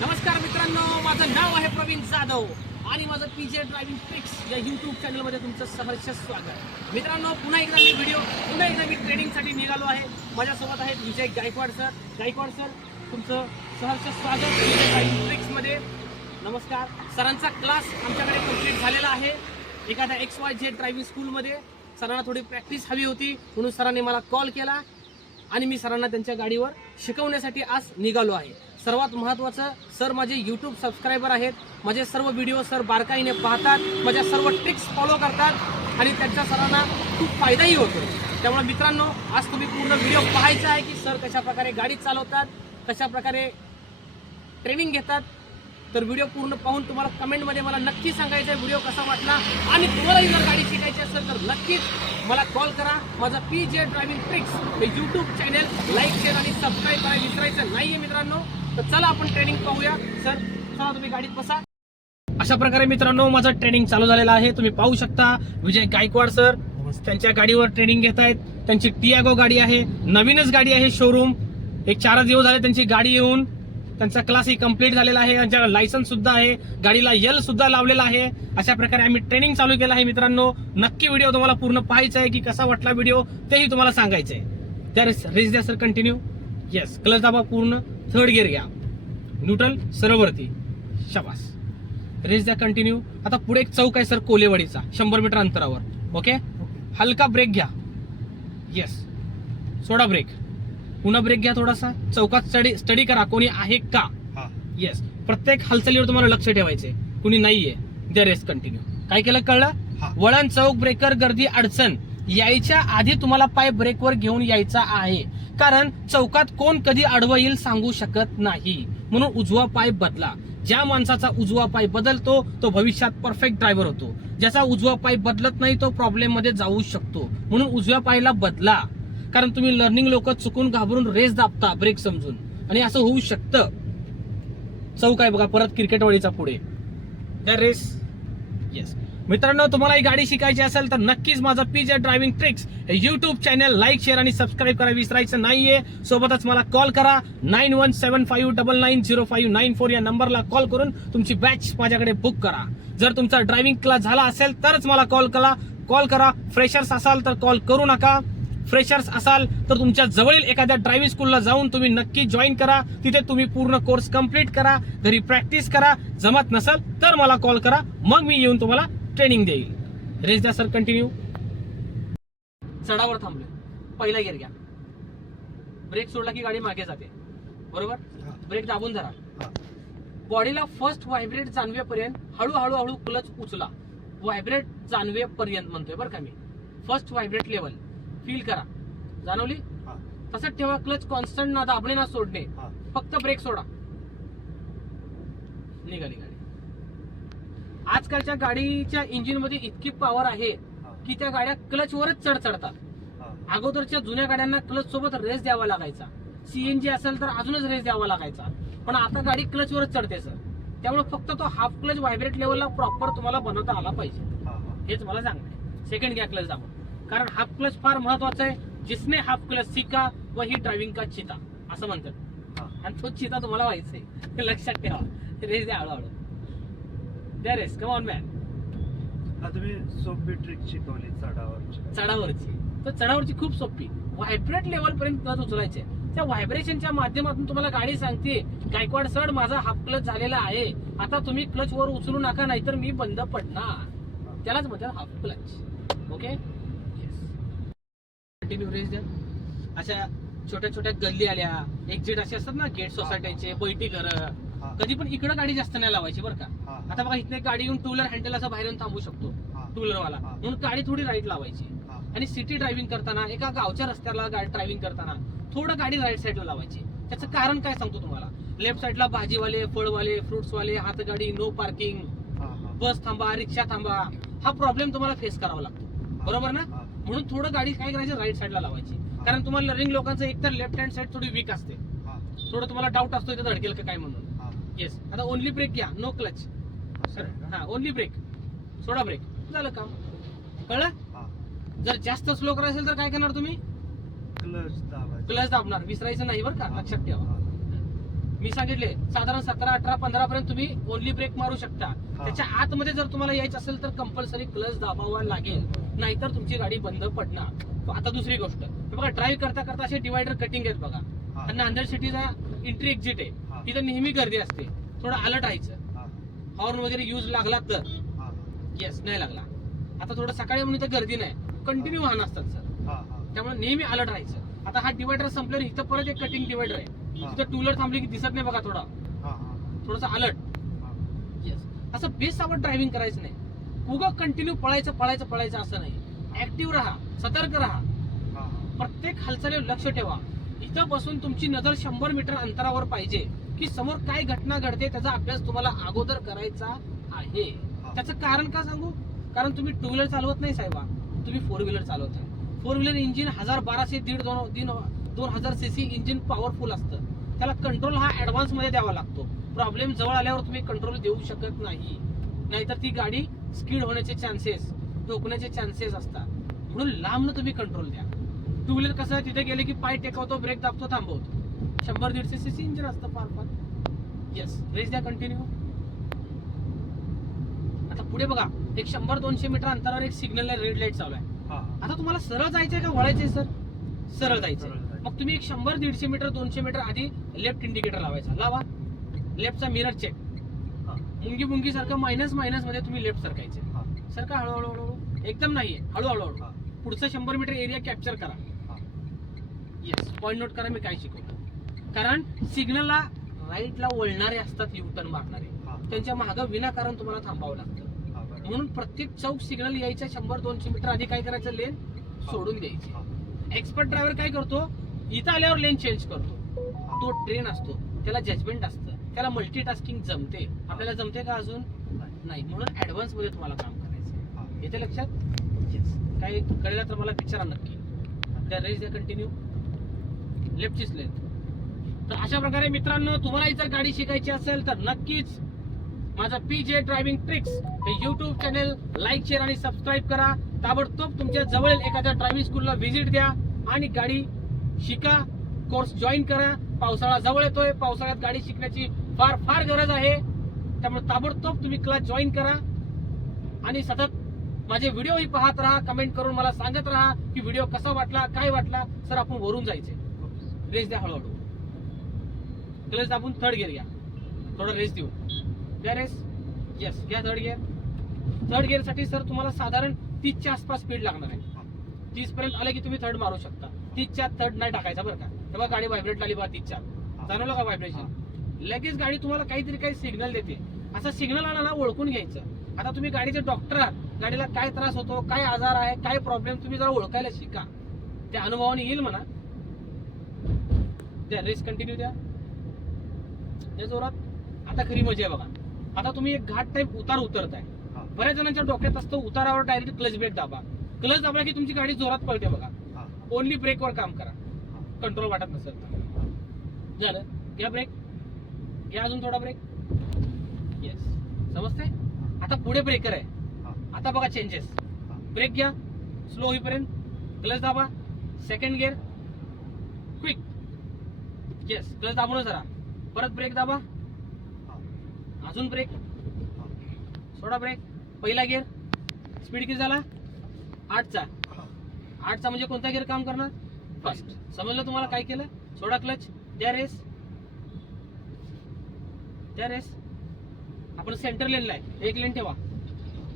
नमस्कार मित्रांनो माझं नाव आहे प्रवीण जाधव आणि माझं पी जे ड्रायव्हिंग ट्रिक्स या यूट्यूब चॅनलमध्ये तुमचं सहर्ष स्वागत. मित्रांनो पुन्हा एकदा मी व्हिडिओ पुन्हा एकदा मी ट्रेनिंगसाठी निघालो आहे. माझ्यासोबत आहेत विजय गायकवाड सर गायकवाड सर तुमचं सहर्ष स्वागत पी जे ड्रायव्हिंग ट्रिक्समध्ये नमस्कार. सरांचा क्लास आमच्याकडे कंप्लीट झालेला आहे. एखाद्या एक्स वाय झेड ड्रायव्हिंग स्कूलमध्ये सरांना थोडी प्रॅक्टिस हवी होती म्हणून सरांनी मला कॉल केला. आणि मी सरांना त्यांच्या गाडीवर शिकवण्यासाठी आज निघालो आहे. सर्वात महत्त्वाचं सर माझे यूट्यूब सबस्क्रायबर आहेत. माझे सर्व व्हिडिओ सर बारकाईने पाहतात. माझ्या सर्व ट्रिक्स फॉलो करतात. आणि त्यांच्या सरांना खूप फायदाही होतो. त्यामुळे मित्रांनो आज तुम्ही पूर्ण व्हिडिओ पाहायचा आहे की सर कशाप्रकारे गाडी चालवतात कशा प्रकारे ट्रेनिंग घेतात तर व्हिडिओ पूर्ण पाहून तुम्हाला कमेंटमध्ये मला नक्की सांगायचं आहे व्हिडिओ कसा वाटला आणि तुम्हालाही जर गाडी शिकायची असेल तर नक्कीच मला कॉल करा. माझा पी जे ड्रायव्हिंग ट्रिक्स हे यूट्यूब चॅनल लाईक शेअर आणि सबस्क्राईब करायला विसरायचं नाही आहे मित्रांनो. तर चला आपण ट्रेनिंग पाहूया. सर चला तुम्ही गाडीत बसा. अशा प्रकारे मित्रांनो माझं ट्रेनिंग चालू झालेलं आहे. तुम्ही पाहू शकता विजय गायकवाड सर त्यांच्या गाडीवर ट्रेनिंग घेत आहेत. त्यांची टियागो गाडी आहे. नवीनच गाडी आहे शोरूम एक चारच दिवस झाले त्यांची गाडी येऊन त्यांचा क्लासही कंप्लीट झालेला आहे. त्यांच्या लायसन्स सुद्धा आहे. गाडीला यल सुद्धा लावलेला आहे. अशा प्रकारे आम्ही ट्रेनिंग चालू केलं आहे मित्रांनो. नक्की व्हिडिओ तुम्हाला पूर्ण पाहायचा आहे की कसा वाटला व्हिडिओ तेही तुम्हाला सांगायचं आहे. त्या रेस द्या सर कंटिन्यू येस क्लच दाबा पूर्ण. थर्ड गिअर घ्या. न्यूट्रल सरवरती शबास. रेस द्या कंटिन्यू आता पुढे एक चौक आहे सर कोलेवाडीचा. शंभर मीटर अंतरावर. ओके हलका ब्रेक घ्या. येस सोडा ब्रेक पुन्हा ब्रेक घ्या थोडासा. चौकात स्टडी स्टडी करा. कोणी आहे का? येस प्रत्येक हालचालीवर तुम्हाला लक्ष ठेवायचंय. कुणी नाहीये. द्या रेस कंटिन्यू काय केलं कळलं? हा. वळण चौक ब्रेकर गर्दी अडचण. यायच्या आधी तुम्हाला पाय ब्रेकवर घेऊन यायचा आहे. कारण चौकात कोण कधी आडवं येईल सांगू शकत नाही. म्हणून उजवा पाय बदला. ज्या माणसाचा उजवा पाय बदलतो तो भविष्यात परफेक्ट ड्रायव्हर होतो. ज्याचा उजवा पाय बदलत नाही तो प्रॉब्लेममध्ये जाऊ शकतो. म्हणून उजव्या पायाला बदला. कारण तुम्ही लर्निंग लोक चुकून घाबरून रेस दाबता ब्रेक समजून. आणि असं होऊ शकतं. चौक आहे बघा परत क्रिकेटवाडीचा पुढे. त्या रेस येस मित्रांनो तुम्हाला ही गाडी शिकायची असेल तर नक्कीच माझा पीजे ड्रायव्हिंग ट्रिक्स हे युट्यूब चॅनल लाईक शेअर आणि सबस्क्राईब करा. विसरायचं नाहीये. सोबतच मला कॉल करा. Nine one seven five double nine zero five nine four या नंबरला कॉल करून तुमची बॅच माझ्याकडे बुक करा. जर तुमचा ड्रायव्हिंग क्लास झाला असेल तरच मला कॉल करा. कॉल करा. फ्रेशर्स असाल तर कॉल करू नका. फ्रेशर्स असाल तर तुमच्या जवळील एखाद्या ड्रायव्हिंग स्कूलला जाऊन तुम्ही नक्की जॉईन करा. तिथे तुम्ही पूर्ण कोर्स कंप्लीट करा. घरी प्रॅक्टिस करा. जमत नसेल तर मला कॉल करा. मग मी येऊन तुम्हाला ट्रेनिंग देईल. रेस द्या सर कंटिन्यू चढावर थांबले पहिला गिअर घ्या. ब्रेक सोडला की गाडी मागे जाते. बरोबर? ब्रेक दाबून धरा. बॉडीला फर्स्ट व्हायब्रेट जाणवेपर्यंत हळूहळू हळू क्लच उचला. व्हायब्रेट जाणवेपर्यंत म्हणतोय बरं का मी. फर्स्ट व्हायब्रेट लेवल फील करा. जाणवली? तसंच ठेवा क्लच कॉन्स्टंट ना दाबणे ना सोडणे. फक्त ब्रेक सोडा. निघाली गाडी आजकालच्या गाडीच्या इंजिनमध्ये इतकी पॉवर आहे की त्या गाड्या क्लच वरच चढ चढतात. अगोदरच्या जुन्या गाड्यांना क्लच सोबत रेस द्यावा लागायचा. सीएनजी असेल तर अजूनच रेस द्यावा लागायचा. पण आता गाडी क्लच वरच चढते सर त्यामुळे फक्त तो हाफ क्लच व्हायब्रेट लेवलला प्रॉपर तुम्हाला बनवता आला पाहिजे. हेच मला सांगणं सेकंड घ्या क्लच दाबून. कारण हाफ क्लच फार महत्त्वाचा आहे. जिसने हाफ क्लच शिका वही ड्रायव्हिंग का चिता. असं म्हणतात. आणि तो चिता तुम्हाला व्हायचंय लक्षात ठेवा. रेस द्या हळूहळू. द्या रेस. कम ऑन मॅन तुम्ही सोपी ट्रिक शिकवली चढावरची. चढावरची. तर चढावरची खूप सोपी. व्हायब्रेट लेवल पर्यंत क्लच उचलायचे. त्या व्हायब्रेशनच्या माध्यमातून तुम्हाला गाडी सांगते गायकवाड सर माझा हाफ क्लच झालेला आहे. आता तुम्ही क्लच वर उचलू नका नाहीतर मी बंद पडणार. त्यालाच म्हणतात half clutch okay continue race द्या अशा छोट्या छोट्या गल्ली आल्या. एक्झिट असे असतात ना गेट सोसायटीचे बैठी घर. कधी पण इकडं गाडी जास्त नाही लावायची बरं का. आता बघा इथने गाडी येऊन टू व्हीलर हँडल असं बाहेरून थांबू शकतो. टू व्हीलरवाला हा. म्हणून गाडी थोडी राईट लावायची. आणि सिटी ड्रायव्हिंग करताना एका गावच्या रस्त्याला गाडी ड्रायव्हिंग करताना थोडं गाडी राईट साईडला लावायची. त्याचं कारण काय सांगतो तुम्हाला? लेफ्ट साईडला भाजीवाले फळवाले फ्रुट्सवाले हातगाडी नो पार्किंग बस थांबा रिक्षा थांबा. हा प्रॉब्लेम तुम्हाला फेस करावा लागतो. बरोबर ना? म्हणून थोडं गाडी काय करायची राईट साईडला लावायची. कारण तुम्हाला लर्निंग लोकांचं एकतर लेफ्ट हँड साईड थोडी वीक असते. थोडं तुम्हाला डाऊट असतो इथं धडकेल का काय म्हणून. येस आता ओनली ब्रेक घ्या. नो क्लच हा ओनली ब्रेक सोडा ब्रेक झालं काम. कळलं? जर जास्त स्लो करायचं असेल तर काय करणार तुम्ही? क्लच दाबणार. विसरायचं नाही बरं का? लक्षात ठेवा. मी सांगितले साधारण सतरा अठरा पंधरा पर्यंत तुम्ही ओनली ब्रेक मारू शकता. त्याच्या आतमध्ये जर तुम्हाला यायचं असेल तर कंपल्सरी क्लच दाबावा लागेल. नाहीतर तुमची गाडी बंद पडणार आता दुसरी गोष्ट बघा ड्राईव्ह करता करता असे डिवायडर कटिंग आहेत बघा. आणि नांदेड सिटीचा एंट्री एक्झिट आहे हा. तिथं नेहमी गर्दी असते थोडं अलर्ट राहायचं. हॉर्न वगैरे यूज लागला तर. येस नाही लागला आता थोडं सकाळी म्हणून इथं गर्दी नाही कंटिन्यू वाहन असतात सर. त्यामुळे नेहमी अलर्ट राहायचं आता हा डिवायडर संपल्यावर इथं परत एक कटिंग डिवायडर आहे. तिथं टू व्हीलर थांबली की दिसत नाही बघा थोडा. थोडंसं अलर्ट. येस असं बेसावट ड्रायव्हिंग करायचं नाही उगं कंटिन्यू पळायचं पळायचं पळायचं असं नाही. ऍक्टिव्ह राहा सतर्क राहा. प्रत्येक हालचालीवर लक्ष ठेवा. इथं बसून तुमची नजर शंभर मीटर अंतरावर पाहिजे की समोर काय घटना घडते त्याचा अभ्यास तुम्हाला अगोदर करायचा आहे. त्याचं कारण का सांगू? कारण तुम्ही टू व्हीलर चालवत नाही साहेबा. तुम्ही फोर व्हीलर चालवताय फोर व्हीलर इंजिन हजार बाराशे दीड दोन तीन दोन हजार सीसी इंजिन पॉवरफुल असतं. त्याला कंट्रोल हा ऍडव्हान्समध्ये द्यावा लागतो. प्रॉब्लेम जवळ आल्यावर तुम्ही कंट्रोल देऊ शकत नाही. नाहीतर ती गाडी स्किड होण्याचे चान्सेस ठोकण्याचे चान्सेस असतात. म्हणून लांबनं तुम्ही कंट्रोल द्या. टू व्हीलर कसं तिथे गेले की पाय टेकवतो ब्रेक दाबतो थांबवतो. शंभर दीडशे सीसी इंजिन असतं फार फार. येस रेस द्या कंटिन्यू आता पुढे बघा एक शंभर दोनशे मीटर अंतरावर एक सिग्नल रेड लाइट चालू आहे. आता तुम्हाला सरळ जायचंय का वळायचंय सर सरळ जायचंय. मग तुम्ही एक शंभर दीडशे मीटर दोनशे मीटर आधी लेफ्ट इंडिकेटर लावायचा. लावा. लेफ्टचा मिरर चेक. मुंगी मुंगी सारखं मायनस मायनसमध्ये तुम्ही लेफ्ट सरकायचे. सरका हळूहळू हळूहळू एकदम नाहीये हळूहळू हळू. पुढचं शंभर मीटर एरिया कॅप्चर करा. येस पॉईंट नोट करा मी काय शिकवतो कारण सिग्नलला राईटला वळणारे असतात युटर्न मारणारे. त्यांच्या मागं विनाकारण तुम्हाला थांबावं लागतं. म्हणून प्रत्येक चौक सिग्नल यायच्या शंभर दोनशे मीटर आधी काय करायचं लेन सोडून द्यायची. एक्सपर्ट ड्रायव्हर काय करतो इथं आल्यावर लेन चेंज करतो. तो ट्रेन असतो त्याला जजमेंट असतं त्याला मल्टीटास्किंग जमते. आपल्याला जमते का अजून? नाही. म्हणून ऍडव्हान्समध्ये तुम्हाला काम करायचं येते लक्षात? येस काही कळलं तर मला विचारा नक्की. त्या रेस द्या कंटिन्यू लेफ्टचीच लेंथ तर अशा प्रकारे मित्रांनो तुम्हालाही जर गाडी शिकायची असेल तर नक्कीच माझा पी जे ड्रायव्हिंग ट्रिक्स हे युट्यूब चॅनल लाईक शेअर आणि सबस्क्राईब करा. ताबडतोब तुमच्या जवळील एखाद्या ड्रायव्हिंग स्कूलला व्हिजिट द्या आणि गाडी शिका. कोर्स जॉईन करा. पावसाळा जवळ येतोय. पावसाळ्यात गाडी शिकण्याची फार फार गरज आहे. त्यामुळे ताबडतोब तुम्ही क्लास जॉईन करा. आणि सतत माझे व्हिडिओही पाहत राहा. कमेंट करून मला सांगत राहा की व्हिडिओ कसा वाटला काय वाटला. सर आपण वरून जायचे रेस द्या हळूहळू. क्लच दाबून थर्ड गिअर घ्या. थोडं रेस देऊ. घ्या रेस. येस घ्या थर्ड गिअर थर्ड गिअरसाठी सर तुम्हाला साधारण तीसच्या आसपास स्पीड लागणार आहे. तीस पर्यंत आले की तुम्ही थर्ड मारू शकता. तीसच्या थर्ड नाही टाकायचा बरं का. तेव्हा गाडी व्हायब्रेट आली बा तीसच्या जाणवलं का व्हायब्रेशन लगेच गाडी तुम्हाला काहीतरी काही सिग्नल देते. असा सिग्नल आला ना ओळखून घ्यायचं. आता तुम्ही गाडीचे डॉक्टर आहात. गाडीला काय त्रास होतो काय आजार आहे काय प्रॉब्लेम तुम्ही जरा ओळखायला शिका. त्या अनुभवाने येईल म्हणा. द्या रेस कंटिन्यू द्या. त्या जोरात. आता खरी मजा आहे बघा. आता तुम्ही एक घाट टाईप उतार उतरताय. बऱ्याच जणांच्या डोक्यात असतं उतारावर डायरेक्ट क्लच ब्रेक दाबा. क्लच दाबला की तुमची गाडी जोरात पळते बघा. ओनली ब्रेकवर काम करा. कंट्रोल वाटत नसेल. झालं? घ्या ब्रेक घ्या अजून थोडा ब्रेक येस समजते आता पुढे ब्रेकर आहे. आता बघा चेंजेस. ब्रेक घ्या. स्लो होईपर्यंत. क्लच दाबा. Second gear quick yes clutch दाबूनच जरा परत ब्रेक दाबा. अजून ब्रेक. सोडा ब्रेक पहिला गिअर स्पीड किती झाला? आठचा. आठचा म्हणजे कोणता गिअर काम करणार? फर्स्ट समजलं तुम्हाला काय केलं? सोडा क्लच द्या रेस त्या रेस आपण सेंटर लेनला आहे. एक लेन ठेवा.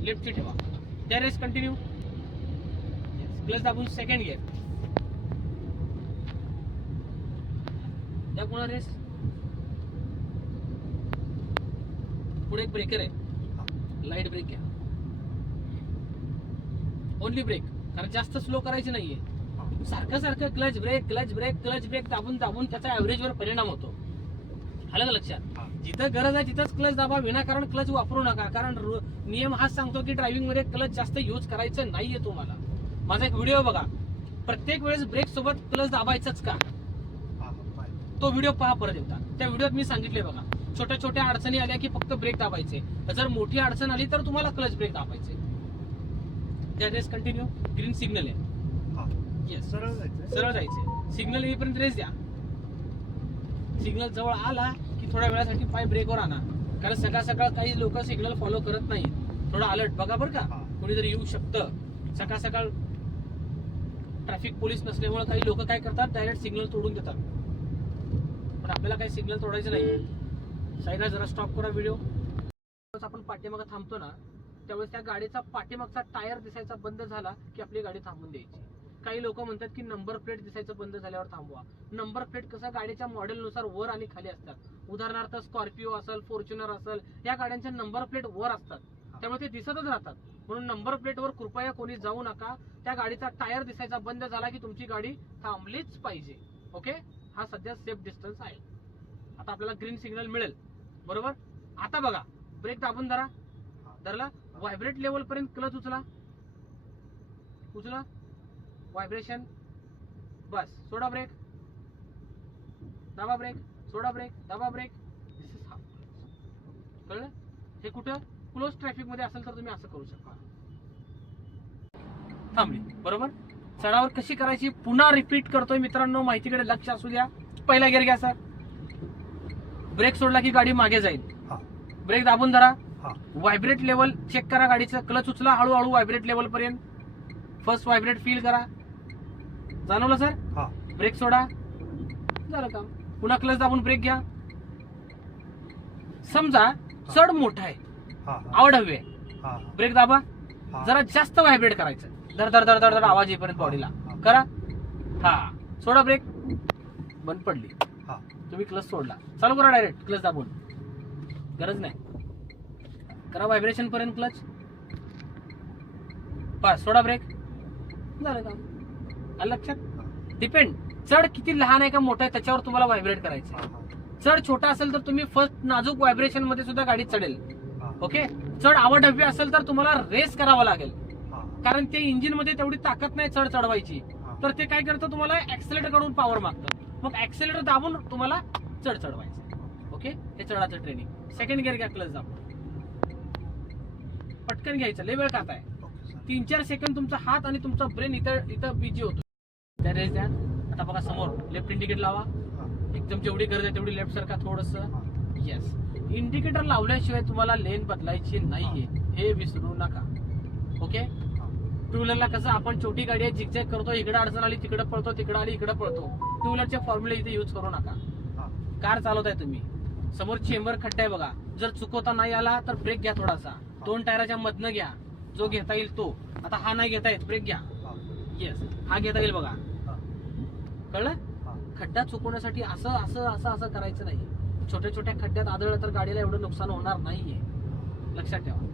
लेफ्टची ठेवा. त्या रेस कंटिन्यू क्लच दाबून सेकंड गिअर त्या पुन्हा रेस पुढे एक ब्रेकर आहे. लाइट ब्रेक घ्या ओनली ब्रेक कारण जास्त स्लो करायची नाहीये. सारखं सारखं clutch brake clutch brake clutch brake दाबून दाबून त्याचा ऍव्हरेज वर परिणाम होतो. आलं का लक्षात. जिथं गरज आहे तिथंच क्लच दाबा विनाकारण क्लच वापरू नका. कारण नियम हाच सांगतो की ड्रायव्हिंगमध्ये क्लच जास्त यूज करायचं नाहीये तुम्हाला. माझा एक व्हिडिओ बघा. प्रत्येक वेळेस ब्रेक सोबत क्लच दाबायचंच का. तो व्हिडिओ पहा परत एकदा. त्या व्हिडिओत मी सांगितले बघा. छोट्या छोट्या अडचणी आल्या की फक्त ब्रेक दाबायचे. जर मोठी अडचण आली तर तुम्हाला क्लच ब्रेक दाबायचे. कंटिन्यू ग्रीन सिग्नल आहे. येस सरळ जायचंय सरळ जायचे. सिग्नल येईपर्यंत रेस द्या. सिग्नल जवळ आला एक थोड्या वेळासाठी पाय ब्रेकवर आणा. कारण सकाळ सकाळ काही लोक सिग्नल फॉलो करत नाही थोडं अलर्ट बघा बरं का. कोणीतरी येऊ शकतं. सकाळ सकाळ ट्रॅफिक पोलीस नसल्यामुळे काही लोक काय करतात? डायरेक्ट सिग्नल तोडून देतात. पण आपल्याला काही सिग्नल तोडायचं नाही. साईडला जरा स्टॉप करा व्हिडिओ आपण पाठीमागं थांबतो ना त्यावेळेस त्या गाडीचा पाठीमागचा टायर दिसायचा बंद झाला की आपली गाडी थांबून द्यायची. काही लोक म्हणतात की नंबर प्लेट दिसायचं बंद झाल्यावर थांबवा. नंबर प्लेट कसं गाडीच्या मॉडेलनुसार वर आणि खाली असतात. उदाहरणार्थ स्कॉर्पिओ असेल फॉर्च्युनर असेल या गाड्यांच्या नंबर प्लेट वर असतात. त्यामुळे ते दिसतच राहतात. म्हणून नंबर प्लेटवर कृपया कोणी जाऊ नका. त्या गाडीचा टायर दिसायचा बंद झाला की तुमची गाडी थांबलीच पाहिजे. ओके हा सध्या सेफ डिस्टन्स आहे. आता आपल्याला ग्रीन सिग्नल मिळेल. बरोबर? आता बघा. ब्रेक दाबून धरा. धरला. व्हायब्रेट लेवल पर्यंत क्लच उचला. उचला. व्हायब्रेशन बस सोडा ब्रेक दाबा ब्रेक सोडा ब्रेक दाबा ब्रेक दिस इज हाफ कळलं? हे कुठं? क्लोज ट्रॅफिकमध्ये असेल तर तुम्ही असं करू शकता. थांबली बरोबर? चढावर कशी करायची? पुन्हा रिपीट करतोय मित्रांनो माहितीकडे लक्ष असू द्या. पहिला गेअर घ्या सर ब्रेक सोडला की गाडी मागे जाईल. ब्रेक दाबून धरा. व्हायब्रेट लेवल चेक करा गाडीचं. क्लच उचला हळूहळू व्हायब्रेट लेवल पर्यंत. फर्स्ट व्हायब्रेट फील करा. जाणवलं सर? हा. ब्रेक सोडा. झालं काम. पुन्हा क्लच दाबून ब्रेक घ्या. समजा चढ मोठा आहे. हा, हा. आवड हवी आहे. हा, ब्रेक दाबा. हा. जरा जास्त व्हायब्रेट करायचं. धर धर धर धर धर आवाज येईपर्यंत बॉडीला करा. हा. सोडा ब्रेक बंद पडली. हा. तुम्ही क्लच सोडला. चालू करा डायरेक्ट क्लच दाबून. गरज नाही. करा व्हायब्रेशन पर्यंत क्लच बस सोडा ब्रेक झालं काम. आलं लक्षात डिपेंड चढ किती लहान आहे का मोठा आहे त्याच्यावर तुम्हाला व्हायब्रेट करायचं आहे. चढ छोटा असेल तर तुम्ही फर्स्ट नाजूक व्हायब्रेशनमध्ये सुद्धा गाडी चढेल. ओके चढ आवड हवी असेल तर तुम्हाला रेस करावा लागेल. कारण ते इंजिनमध्ये तेवढी ताकद नाही चढ चढवायची. तर ते काय करतं तुम्हाला ऍक्सिलेटरकडून पॉवर मागतं. मग ऍक्सिलेटर दाबून तुम्हाला चढ चढवायचं ओके हे चढाचं ट्रेनिंग सेकंड गिअर घ्या क्लच दाबून. पटकन घ्यायचं. लय वेळ सर. तीन चार सेकंद तुमचा हात आणि तुमचा ब्रेन इथं इथं बिजी होतो. त्या रेस द्या आता बघा समोर लेफ्ट इंडिकेट लावा. एकदम जेवढी गरज आहे तेवढी लेफ्ट सारखा थोडस. येस इंडिकेटर लावल्याशिवाय तुम्हाला लेन बदलायची नाहीये. हे. विसरू नका. ओके. टू व्हीलरला कसं आपण छोटी गाडी आहे झिकझॅक करतो इकडे अडचण आली तिकडे पळतो तिकडे आली इकडे पळतो. टू व्हीलरचे फॉर्म्युले इथे यूज करू नका. कार चालवताय तुम्ही. समोर चेंबर खड्डा आहे बघा. जर चुकवता नाही आला तर ब्रेक घ्या थोडासा. दोन टायराच्या मधनं घ्या. जो घेता येईल तो. आता हा नाही घेता येत ब्रेक घ्या. येस हा घेता येईल बघा. कळलं. खड्डा चुकवण्यासाठी असं असं असं असं करायचं नाही. छोट्या छोट्या खड्ड्यात आदळलं तर गाडीला एवढं नुकसान होणार नाहीये. लक्षात ठेवा.